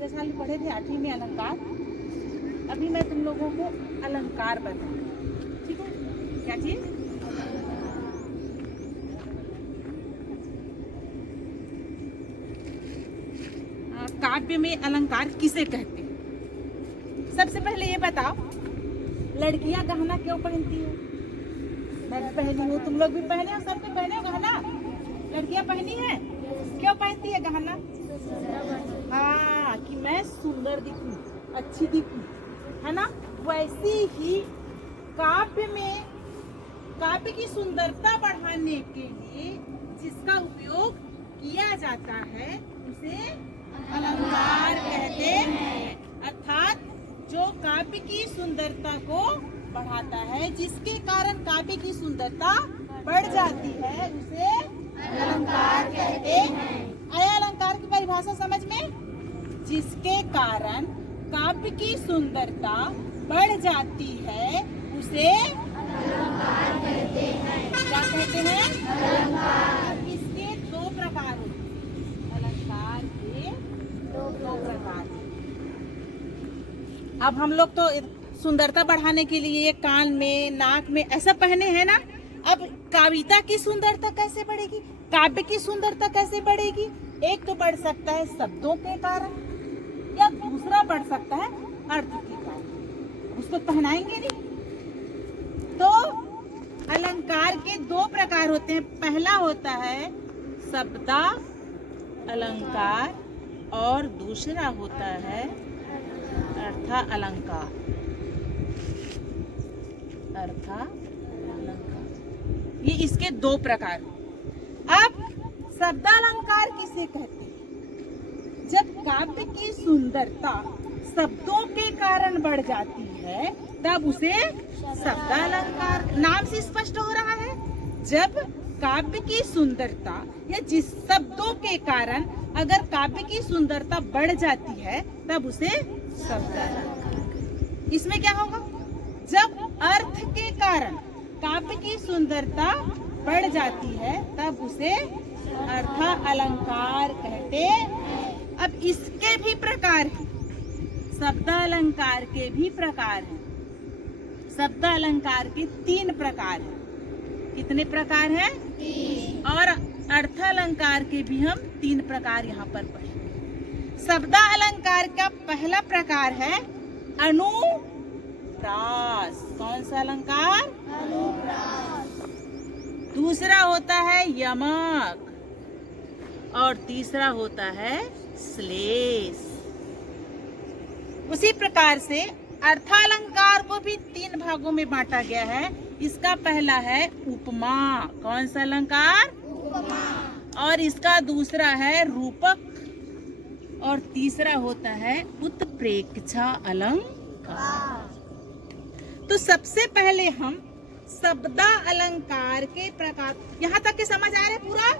पिछले साल पढ़े थे 8वीं में अलंकार। अभी मैं तुम लोगों को अलंकार बताऊंगी, ठीक है? क्या चीज? काव्य में अलंकार किसे कहते हैं? सबसे पहले ये बताओ, लड़कियां गहना क्यों पहनती है? मैं भी पहनी हूँ, तुम लोग भी पहने हो, सबने पहने हो गहना। लड़कियां पहनी है, क्यों पहनती है गहना? हाँ, कि मैं सुंदर दिखूं, अच्छी दिखूं, है ना? वैसे ही काव्य में, काव्य की सुंदरता बढ़ाने के लिए जिसका उपयोग किया जाता है उसे अलंकार कहते हैं। अर्थात जो काव्य की सुंदरता को बढ़ाता है, जिसके कारण काव्य की सुंदरता बढ़ जाती है, उसे अलंकार कहते हैं। आया अलंकार की परिभाषा समझ में? जिसके कारण काव्य की सुंदरता बढ़ जाती है उसे अलंकार कहते हैं। क्या कहते हैं? अलंकार। इसके दो प्रकार होते हैं, अलंकार के दो प्रकार। अब हम लोग तो सुंदरता बढ़ाने के लिए कान में, नाक में ऐसा पहने हैं ना। अब कविता की सुंदरता कैसे बढ़ेगी, काव्य की सुंदरता कैसे बढ़ेगी? एक तो बढ़ सकता है शब्दों के कारण, या दूसरा बढ़ सकता है अर्थ के कारण। उसको पहनाएंगे नहीं। तो अलंकार के दो प्रकार होते हैं। पहला होता है शब्दा अलंकार और दूसरा होता है अर्था अलंकार। अर्था अलंकार, ये इसके दो प्रकार। अब शब्दालंकार किसे कहते हैं? जब काव्य की सुंदरता शब्दों के कारण बढ़ जाती है तब उसे शब्दालंकार, नाम से स्पष्ट हो रहा है। जब काव्य की सुंदरता या जिस शब्दों के कारण अगर काव्य की सुंदरता बढ़ जाती है तब उसे शब्दालंकार। इसमें क्या होगा? जब अर्थ के कारण काव्य की सुंदरता बढ़ जाती है तब उसे अर्था अलंकार कहते हैं। अब इसके भी प्रकार हैं, शब्दालंकार के भी प्रकार हैं। शब्दालंकार के 3 प्रकार हैं। कितने प्रकार हैं? 3। और अर्थालंकार के भी हम 3 प्रकार यहाँ पर पढ़ेंगे। शब्दालंकार का पहला प्रकार है अनुप्रास। कौन सा अलंकार? अनुप्रास। दूसरा होता है यमक और तीसरा होता है श्लेष। उसी प्रकार से अर्थालंकार को भी 3 भागों में बांटा गया है। इसका पहला है उपमा। कौन सा अलंकार? उपमा। और इसका दूसरा है रूपक और तीसरा होता है उत्प्रेक्षा अलंकार। तो सबसे पहले हम शब्दा अलंकार के प्रकार, यहाँ तक के समझ आ रहे पूरा?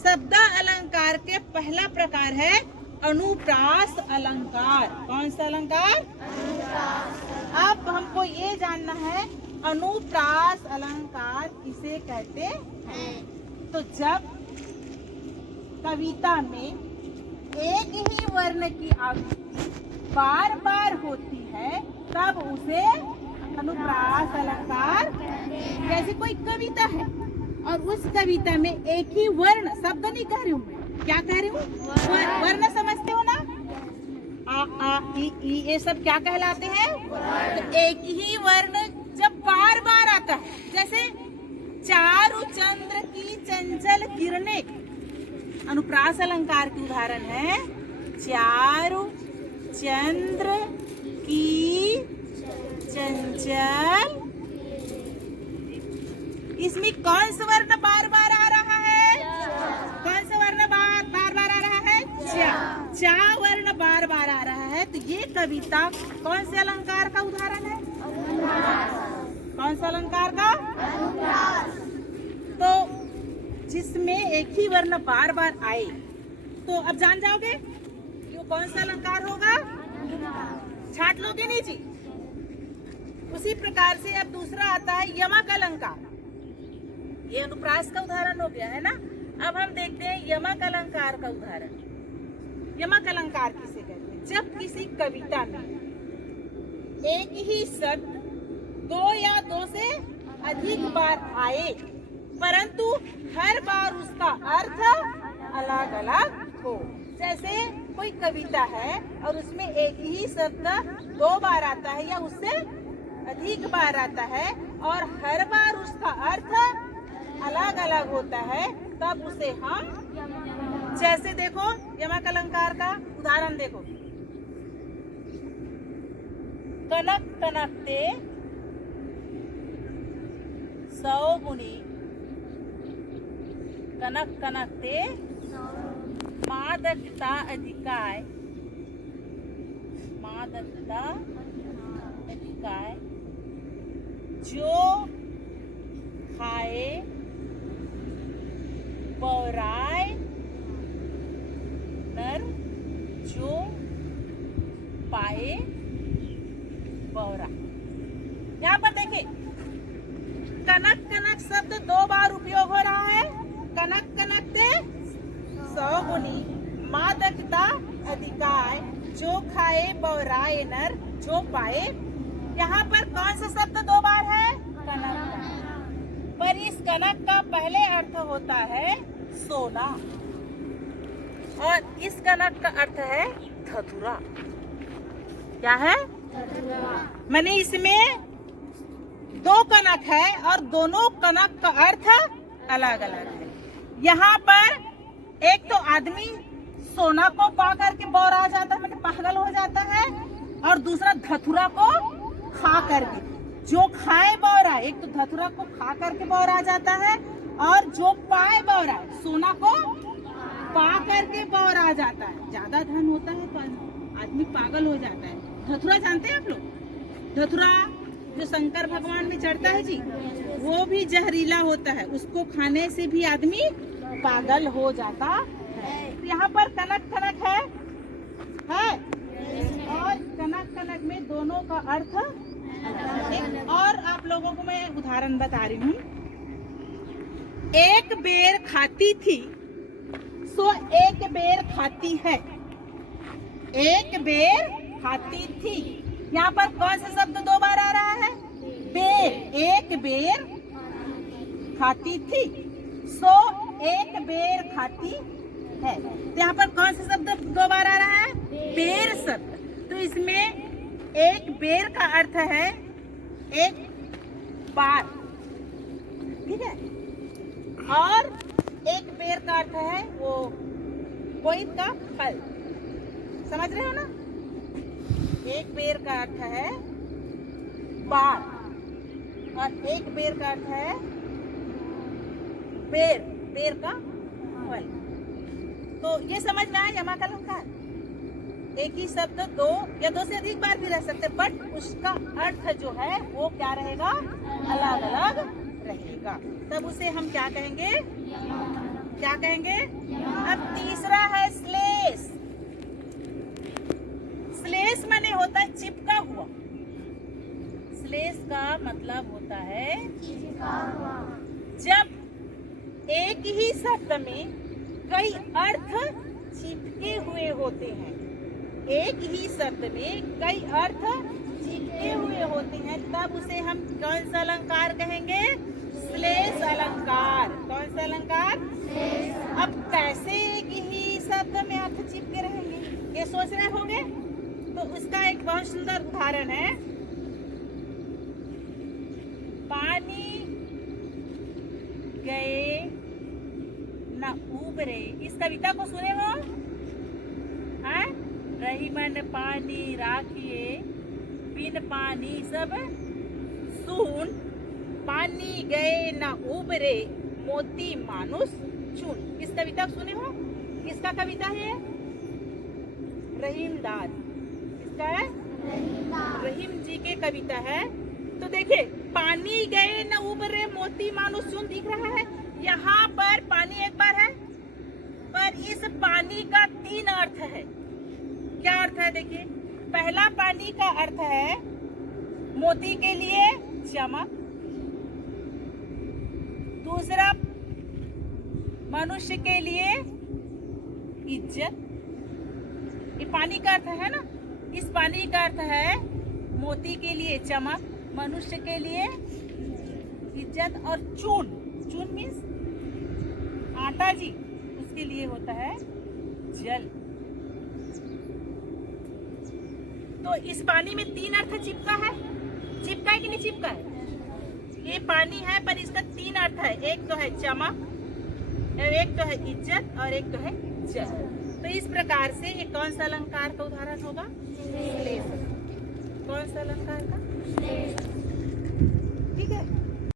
शब्दा अलंकार के पहला प्रकार है अनुप्रास अलंकार। कौन सा अलंकार? अनुप्रास। अब हमको ये जानना है अनुप्रास अलंकार किसे कहते हैं। तो जब कविता में एक ही वर्ण की आवृत्ति बार बार होती है तब उसे अनुप्रास अलंकार। जैसे कोई कविता है और उस कविता में एक ही वर्ण, शब्द नहीं कह रही हूँ मैं, क्या कह रही हूँ? वर्ण समझते हो ना? आ आ ई ये सब क्या कहलाते हैं? तो एक ही वर्ण जब बार बार आता है, जैसे चारु चंद्र की चंचल किरणें, अनुप्रास अलंकार की उदाहरण है चारु चंद्र की चंचल। इसमें कौन सा वर्ण बार बार आ रहा है? कौन सा वर्ण बार बार आ रहा है? चा वर्ण बार बार आ रहा है। तो ये कविता कौन से अलंकार का उदाहरण है? कौन सा अलंकार का? तो जिसमें एक ही वर्ण बार बार आए, तो अब जान जाओगे ये कौन सा अलंकार होगा? छाट लोगे नहीं जी? उसी प्रकार से अब दूसरा आता है यमक अलंकार। ये अनुप्रास का उदाहरण हो गया है ना। अब हम देखते हैं यमक अलंकार का उदाहरण। यमक अलंकार किसे कहते हैं? जब किसी कविता में एक ही शब्द दो या दो से अधिक बार आए परंतु हर बार उसका अर्थ अलग अलग हो। जैसे कोई कविता है और उसमें एक ही शब्द दो बार आता है या उससे अधिक बार आता है और हर बार उसका अर्थ अलग अलग होता है, तब उसे हम, जैसे देखो यमक अलंकार का उदाहरण देखो, कनक कनकते सौ गुनी, कनक कनकते मादकता अधिकाय, मादकता अधिकाय, जो खाए पौराय नर, जो पाए पौरा। यहाँ पर देखिए कनक कनक शब्द दो बार उपयोग हो रहा है। कनक कनकते सौ गुनी, मादकता अधिकाय, जो खाए पौराय नर, जो पाए। यहाँ पर कौन सा शब्द दो बार है? कनक। पर इस कनक का पहले अर्थ होता है सोना और इस कनक का अर्थ है धतूरा। क्या है? मैंने इसमें दो कनक है और दोनों कनक का अर्थ अलग अलग है। यहाँ पर एक तो आदमी सोना को पा करके बौरा जाता है, मतलब पागल हो जाता है, और दूसरा धतूरा को खा करके, जो खाए बौरा, एक तो धतूरा को खा करके बौरा जाता है और जो पाए बौरा, सोना को पा करके बौरा जाता है। ज्यादा धन होता है तो आदमी पागल हो जाता है। धतूरा जानते हैं आप लोग? धतूरा जो शंकर भगवान में चढ़ता है जी, वो भी जहरीला होता है, उसको खाने से भी आदमी पागल हो जाता है। तो यहाँ पर कनक कनक है और कनक कनक में दोनों का अर्थ। और आप लोगों को मैं उदाहरण बता रही हूँ। एक बेर खाती थी सो एक बेर खाती है, एक बेर खाती थी। यहाँ पर कौन सा शब्द दो बार आ रहा है? बेर। एक बेर खाती थी सो एक बेर खाती है। तो यहाँ पर कौन सा शब्द दो बार आ रहा है? बेर शब्द। तो इसमें एक बेर का अर्थ है एक बार, ठीक है, और एक बेर का अर्थ है वो कोई का फल। समझ रहे हो ना? एक बेर का अर्थ है बार और एक बेर का अर्थ है बेर, बेर का फल। तो ये समझ में आया यमक अलंकार? एक ही शब्द दो या दो से अधिक बार भी रह सकते, बट उसका अर्थ जो है वो क्या रहेगा? अलग अलग रहेगा। तब उसे हम क्या कहेंगे? क्या कहेंगे? अब तीसरा है श्लेष। श्लेष माने होता है चिपका हुआ। श्लेष का मतलब होता है जब एक ही शब्द में कई अर्थ चिपके हुए होते हैं। एक ही शब्द में कई अर्थ चिपके हुए होते हैं, तब उसे हम कौन सा अलंकार कहेंगे? श्लेष अलंकार। कौन सा अलंकार? अब कैसे एक ही शब्द में अर्थ चिपके रहेंगे, ये सोच रहे होंगे? तो उसका एक बहुत सुंदर उदाहरण है। पानी गए न उबरे, इस कविता को सुने हो? हाँ? रही मन पानी राखिए बिन पानी सब सून, पानी गए न उबरे मोती मानुष चून। इस कविता को सुने हो? किसका कविता है? रहीम दास। किसका है? रहीम जी के कविता है। तो देखिए, पानी गए न उबरे मोती मानुष चून दिख रहा है। यहाँ पर पानी एक बार है, पर इस पानी का तीन अर्थ है। क्या अर्थ है? देखिए, पहला पानी का अर्थ है मोती के लिए चमक, दूसरा मनुष्य के लिए इज्जत, ये पानी का अर्थ है ना। इस पानी का अर्थ है मोती के लिए चमक, मनुष्य के लिए इज्जत, और चून, चून मीन्स आटा जी, उसके लिए होता है जल। तो इस पानी में 3 अर्थ चिपका है। चिपका है कि नहीं चिपका है? ये पानी है पर इसका 3 अर्थ है। एक तो है चमक, एक तो है इज्जत, और एक तो है जल। तो इस प्रकार से ये कौन सा अलंकार का उदाहरण होगा? कौन सा अलंकार का? ठीक है।